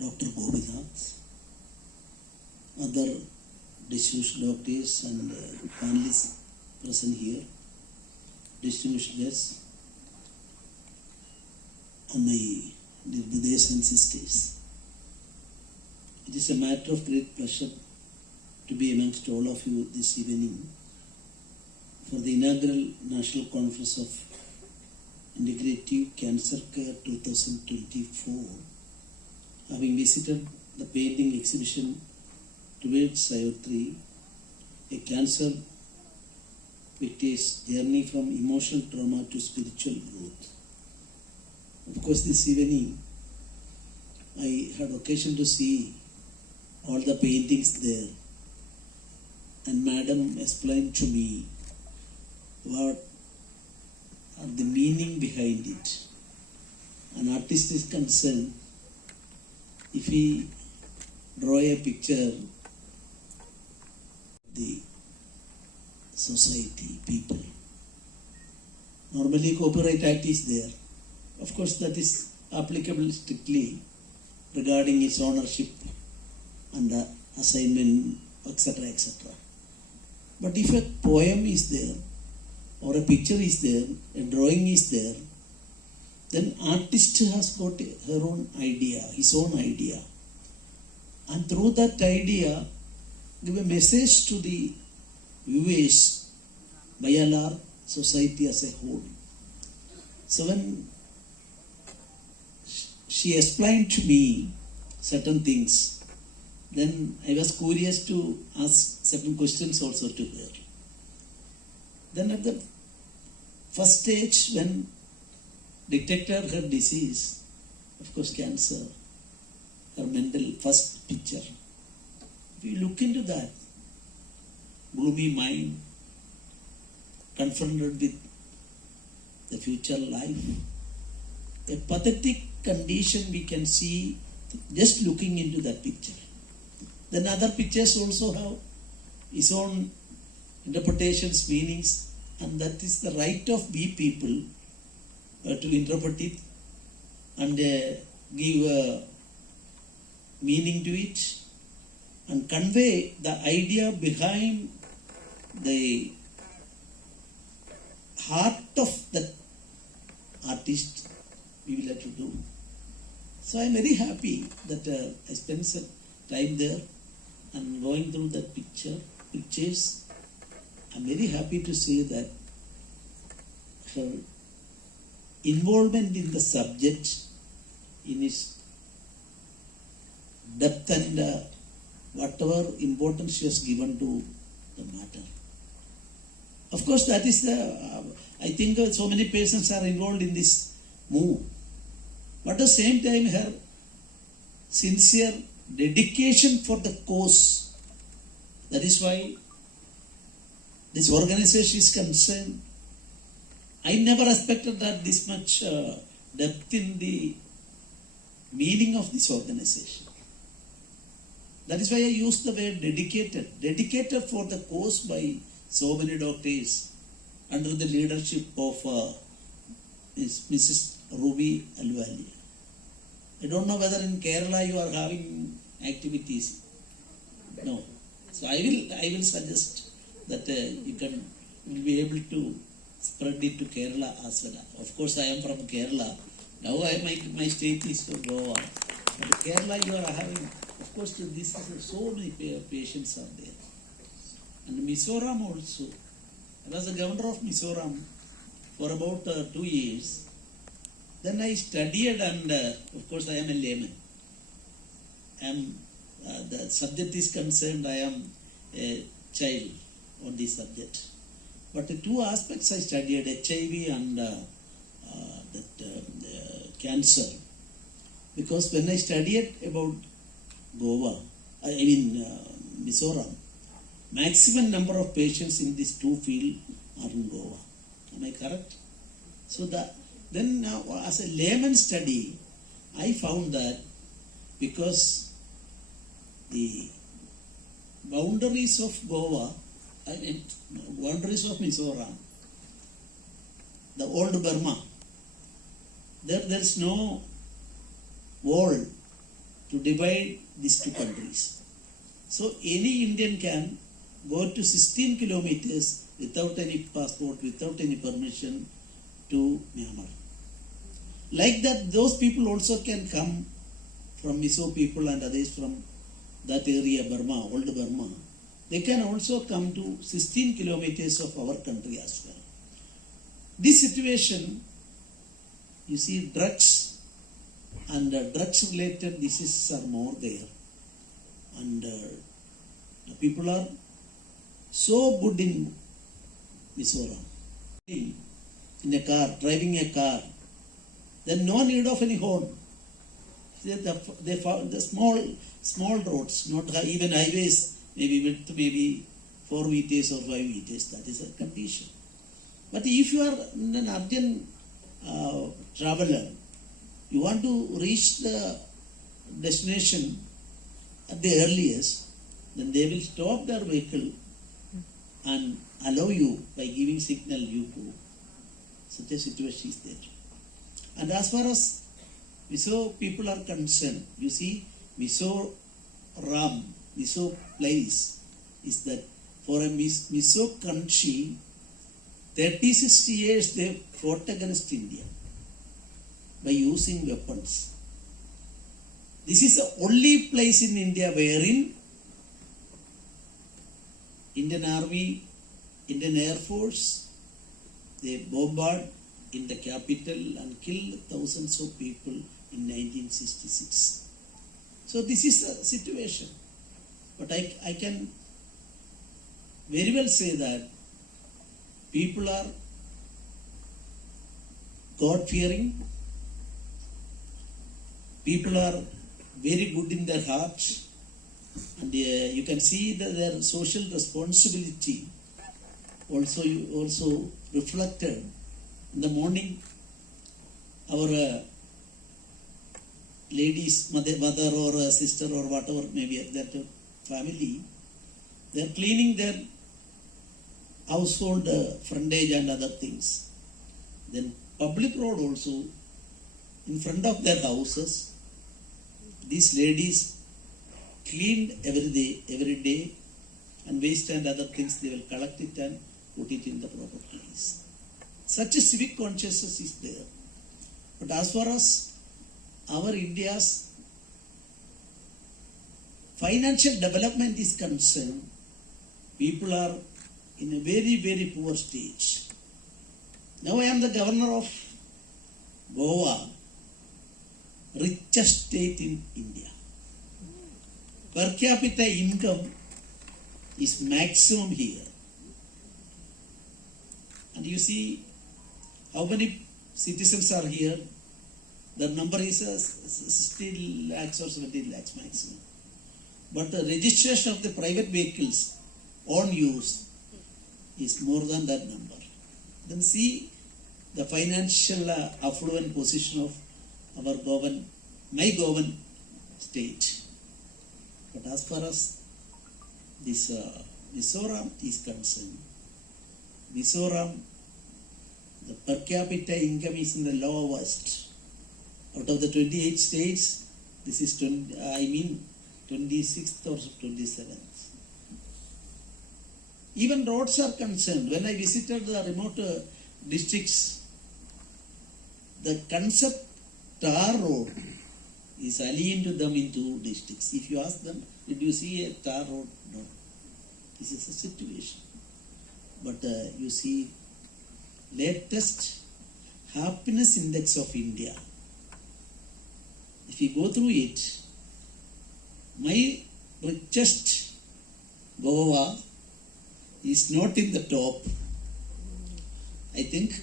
Dr. Gopinath, other distinguished doctors and panelists present here, distinguished guests, and my dear brothers and sisters. It is a matter of great pleasure to be amongst all of you this evening for the inaugural National Conference of Integrative Cancer Care 2024. Having visited the painting exhibition Towards Sayatri, a cancer victim's journey from emotional trauma to spiritual growth. Of course, this evening I had occasion to see all the paintings there, and Madam explained to me what are the meaning behind it. An artist is concerned, if he draw a picture, the society, people. Normally Copyright Act is there. Of course that is applicable strictly regarding its ownership and assignment, etc., etc. But if a poem is there, or a picture is there, a drawing is there, then artist has got her own idea, his own idea. And through that idea, give a message to the viewers by our society as a whole. So when she explained to me certain things, then I was curious to ask certain questions also to her. Then at the first stage, when detected her disease, of course cancer, her mental first picture, if you look into that, gloomy mind, confronted with the future life, a pathetic condition we can see just looking into that picture. Then other pictures also have its own interpretations, meanings, and that is the right of we people to interpret it and give meaning to it and convey the idea behind the heart of the artist we will have to do. So I am very happy that I spent some time there and going through that pictures. I am very happy to say that her involvement in the subject, in its depth and whatever importance she has given to the matter. Of course, that is I think so many persons are involved in this move. But at the same time, her sincere dedication for the cause. That is why this organization is concerned. I never expected that this much depth in the meaning of this organization. That is why I used the word dedicated. Dedicated for the cause by so many doctors under the leadership of Mrs. Ruby Ahluwalia. I don't know whether in Kerala you are having activities. No. So I will suggest that you will be able to spread it to Kerala as well. Of course, I am from Kerala. Now my state is from Goa. But Kerala you are having, of course, this is so many patients are there. And Mizoram also. I was the governor of Mizoram for about 2 years. Then I studied and of course I am a layman. The subject is concerned, I am a child on this subject. But the two aspects I studied, HIV and cancer. Because when I studied about Goa, Mizoram, maximum number of patients in these two fields are in Goa. Am I correct? So then as a layman study, I found that because the boundaries of Goa, boundaries of Mizoram, the old Burma, there is no wall to divide these two countries. So any Indian can go to 16 kilometers without any passport, without any permission to Myanmar. Like that, those people also can come from Mizo people and others from that area, Burma, old Burma. They can also come to 16 kilometers of our country as well. This situation, you see, drugs and drugs related diseases are more there. And the people are so good in Mizoram. In a car, driving a car, then no need of any horn. They found the small roads, not even highways, maybe width, maybe 4 meters or 5 meters. That is a condition. But if you are an urgent traveler, you want to reach the destination at the earliest, then they will stop their vehicle and allow you by giving signal you go. Such a situation is there. And as far as Mizo people are concerned, you see, Mizo place is that for a Mizo country, 30-60 years they fought against India by using weapons. This is the only place in India wherein Indian Army, Indian Air Force, they bombard in the capital and killed thousands of people in 1966. So this is the situation. But I can very well say that people are God-fearing, people are very good in their heart, and you can see that their social responsibility also reflected. In the morning, our ladies, mother or sister or whatever maybe that family, they are cleaning their household frontage and other things. Then public road also, in front of their houses, these ladies cleaned every day, and waste and other things they will collect it and put it in the proper place. Such a civic consciousness is there. But as far as our India's financial development is concerned, people are in a very, very poor stage. Now I am the governor of Goa, richest state in India. Per capita income is maximum here. And you see how many citizens are here. The number is 16 lakhs or 17 lakhs maximum. But the registration of the private vehicles on use is more than that number. Then see the financial affluent position of our my government state. But as far as this Mizoram is concerned, Mizoram, the per capita income is in the lowest. Out of the 28 states, this is 26th or 27th. Even roads are concerned. When I visited the remote districts, the concept tar road is alien to them in 2 districts. If you ask them, did you see a tar road? No. This is a situation. But you see, latest happiness index of India. If you go through it, my richest Goa is not in the top. I think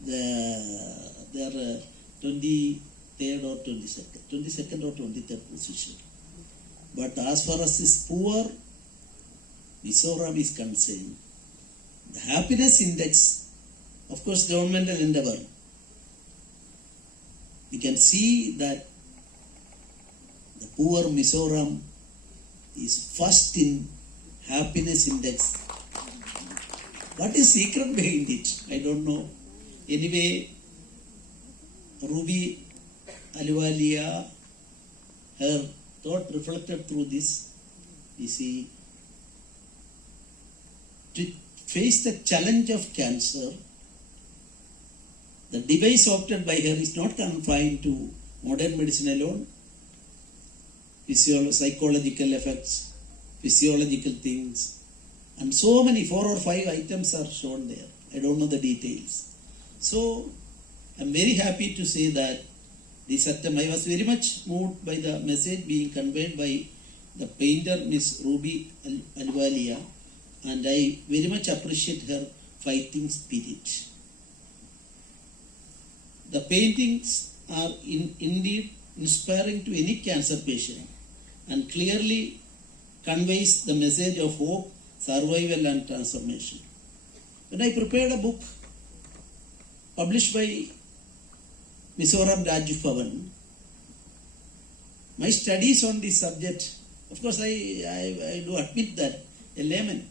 they are 23rd or 22nd or 23rd position. But as far as this poor Mizoram is concerned, the happiness index, of course, governmental endeavor, we can see that the poor Mizoram is first in happiness index. What is secret behind it? I don't know. Anyway, Ruby Ahluwalia her thought reflected through this. You see, to face the challenge of cancer, the device opted by her is not confined to modern medicine alone. Psychological effects, physiological things, and so many 4 or 5 items are shown there. I don't know the details. So I'm very happy to say that this attempt, I was very much moved by the message being conveyed by the painter Miss Ruby Alwalia, and I very much appreciate her fighting spirit. The paintings are indeed inspiring to any cancer patient and clearly conveys the message of hope, survival and transformation. When I prepared a book published by Mizoram Raju Bhavan, my studies on this subject, of course I do admit that a layman,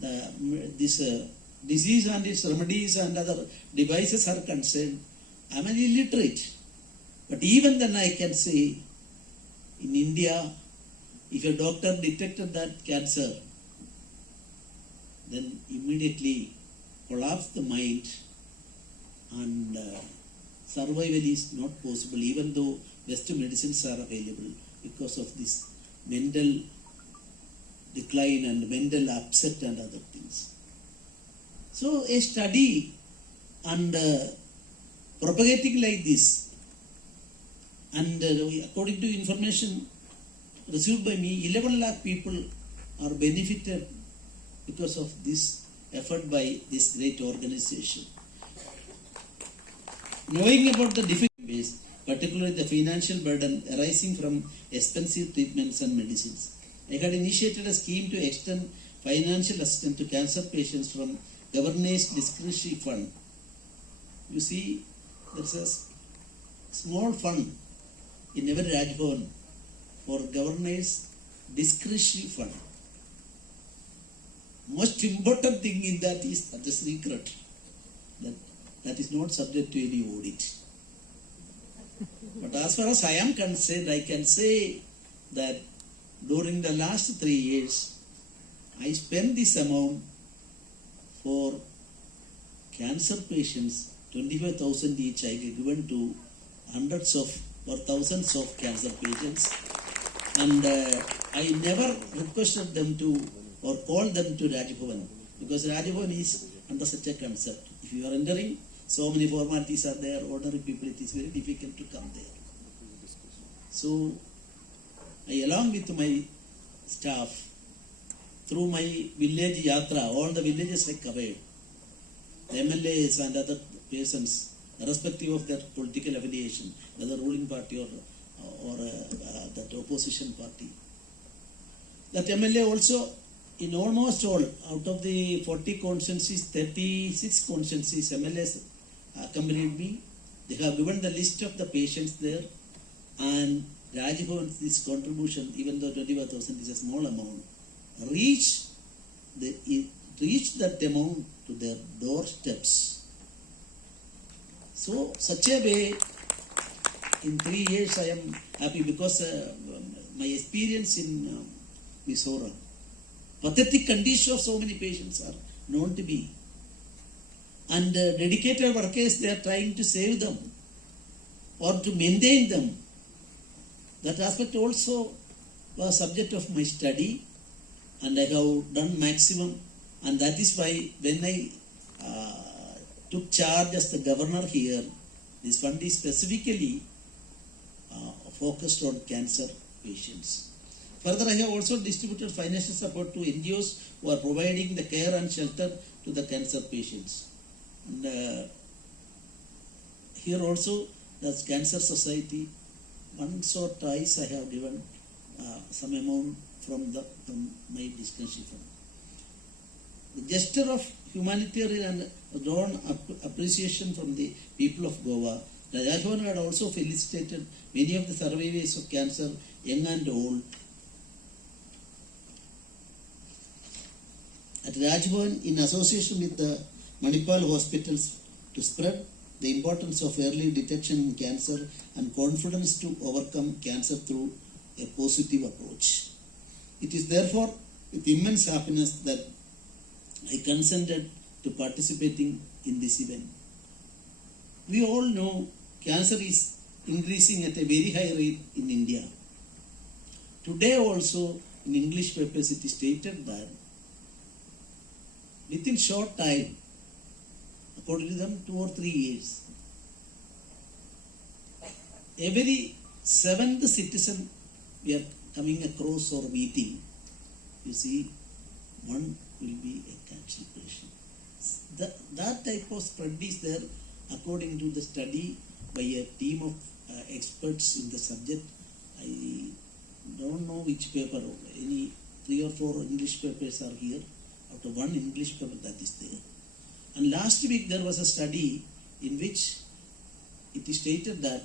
this disease and its remedies and other devices are concerned, I am an illiterate. But even then I can say, in India, if a doctor detected that cancer, then immediately collapse the mind and survival is not possible, even though best medicines are available, because of this mental decline and mental upset and other things. So a study and propagating like this, and according to information received by me, 11 lakh people are benefited because of this effort by this great organization. Knowing about the difficulties, particularly the financial burden arising from expensive treatments and medicines, I had initiated a scheme to extend financial assistance to cancer patients from Governor's Discretionary Fund. You see, there's a small fund in every Raj Bhavan for Governor's Discretionary Fund. Most important thing in that is the secret. That is not subject to any audit. But as far as I am concerned, I can say that during the last 3 years, I spent this amount for cancer patients, 25,000 each I given to hundreds of or thousands of cancer patients, and I never requested them to or called them to Raj Bhavan, because Raj Bhavan is under such a concept. If you are entering, so many formalities are there, ordinary people, it is very difficult to come there. So I, along with my staff, through my village yatra, all the villages I covered, the MLAs and other persons, irrespective of their political affiliation, whether ruling party or that opposition party. That MLA also, in almost all, out of the 40 constituencies, 36 constituencies, MLAs accompanied me. They have given the list of the patients there, and Raj Bhavan's this contribution, even though 25,000 is a small amount, reach that amount to their doorsteps. So, such a way, in 3 years I am happy, because my experience in Mizoram, pathetic condition of so many patients are known to me. And dedicated workers, they are trying to save them or to maintain them. That aspect also was subject of my study, and I have done maximum. And that is why when I took charge as the governor here, this fund is specifically focused on cancer patients. Further, I have also distributed financial support to NGOs who are providing the care and shelter to the cancer patients. And here also, the Cancer Society, once or twice I have given some amount from my discretionary fund. The gesture of humanitarian and drawn appreciation from the people of Goa. The Raj Bhavan had also felicitated many of the survivors of cancer, young and old. At Raj Bhavan, in association with the Manipal hospitals, to spread the importance of early detection in cancer and confidence to overcome cancer through a positive approach. It is therefore with immense happiness that I consented to participating in this event. We all know cancer is increasing at a very high rate in India. Today also in English papers it is stated that within short time, according to them 2 or 3 years, every 7th citizen we are coming across or meeting, you see, one will be a cancer patient. That type of spread is there according to the study by a team of experts in the subject. I don't know which paper, any 3 or 4 English papers are here, out of one English paper that is there. And last week there was a study in which it is stated that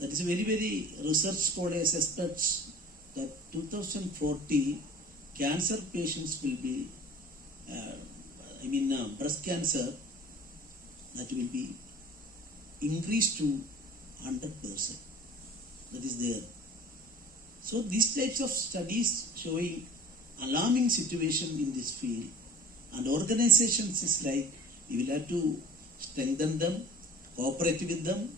is a very, very research scholars experts that 2040 cancer patients will be, breast cancer, that will be increased to 100%. That is there. So these types of studies showing alarming situation in this field, and organizations is like we will have to strengthen them, cooperate with them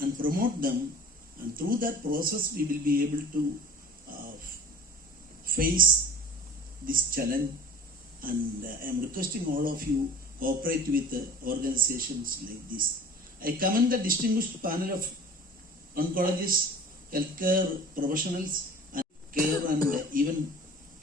and promote them, and through that process we will be able to face this challenge. And I am requesting all of you cooperate with organizations like this. I commend the distinguished panel of oncologists, healthcare professionals and care and even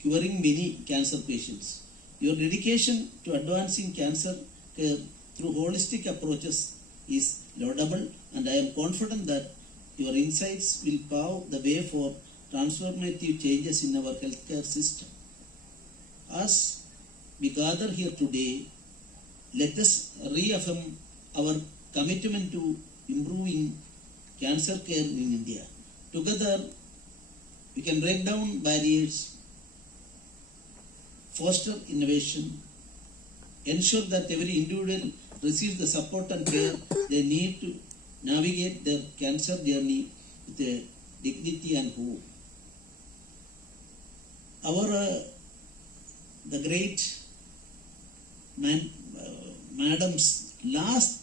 curing many cancer patients. Your dedication to advancing cancer care through holistic approaches is laudable, and I am confident that your insights will pave the way for transformative changes in our healthcare system. As we gather here today, let us reaffirm our commitment to improving cancer care in India. Together, we can break down barriers, foster innovation, ensure that every individual receives the support and care they need to navigate their cancer journey with dignity and hope. The great madam's last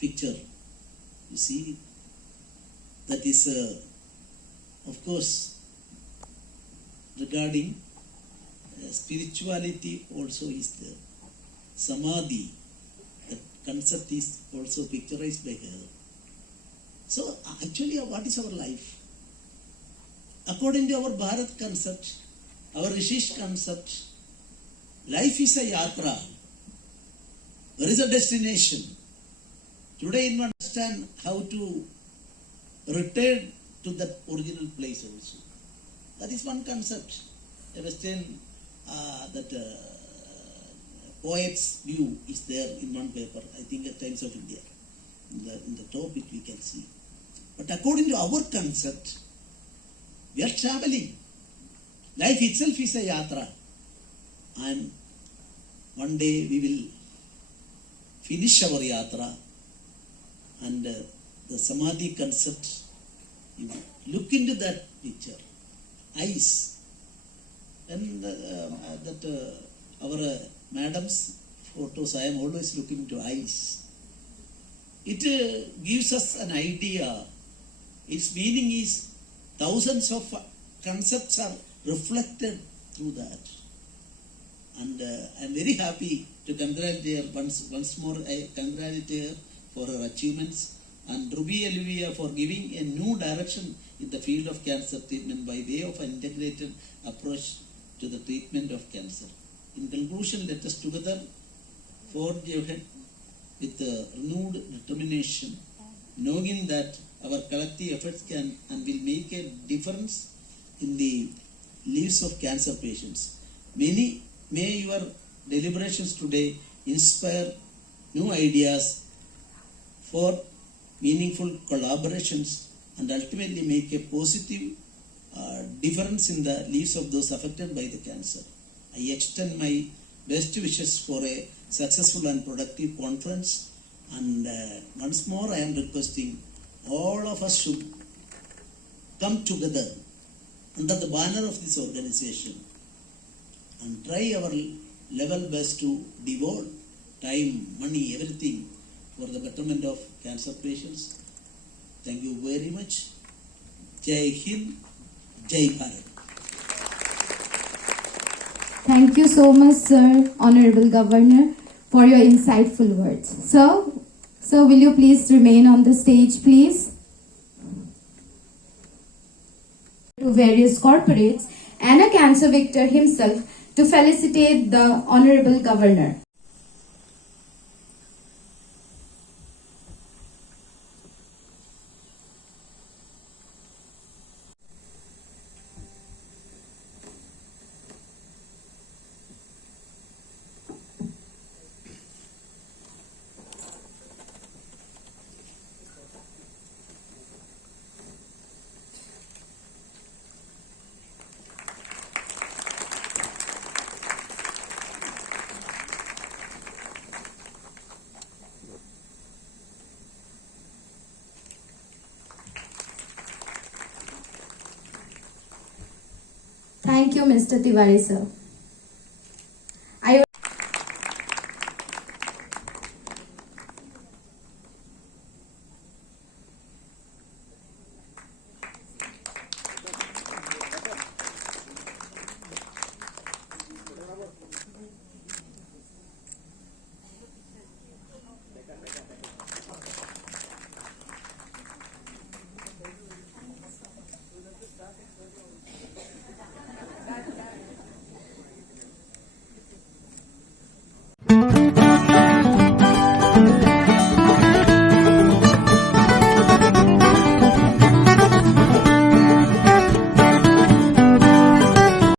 picture, you see, that is of course regarding spirituality also is there. Samadhi, the concept is also picturized by her. So actually what is our life? According to our Bharat concept, our Rishish concept, life is a yatra. There is a destination. Today you understand how to return to that original place also. That is one concept. A Western poet's view is there in one paper, I think at Times of India. In the top it we can see. But according to our concept, we are traveling. Life itself is a yatra. And one day we will finish our yatra, and the Samadhi concept, you look into that picture, eyes, and our madam's photos, I am always looking to eyes. It gives us an idea. Its meaning is thousands of concepts are reflected through that. And I am very happy to congratulate her once more. I congratulate her for her achievements, and Ruby Olivia for giving a new direction in the field of cancer treatment by way of an integrated approach to the treatment of cancer. In conclusion, let us together forge ahead with renewed determination, knowing that our collective efforts can and will make a difference in the lives of cancer patients. May your deliberations today inspire new ideas for meaningful collaborations and ultimately make a positive difference in the lives of those affected by the cancer. I extend my best wishes for a successful and productive conference And once more I am requesting all of us should come together under the banner of this organization and try our level best to devote time, money, everything for the betterment of cancer patients. Thank you very much. Jai Hind, Jai Bharat. Thank you so much, sir, Honorable Governor, for your insightful words. Sir, will you please remain on the stage, please? To various corporates and a cancer victor himself to felicitate the Honorable Governor. Thank you, Mr. Tiwari, sir.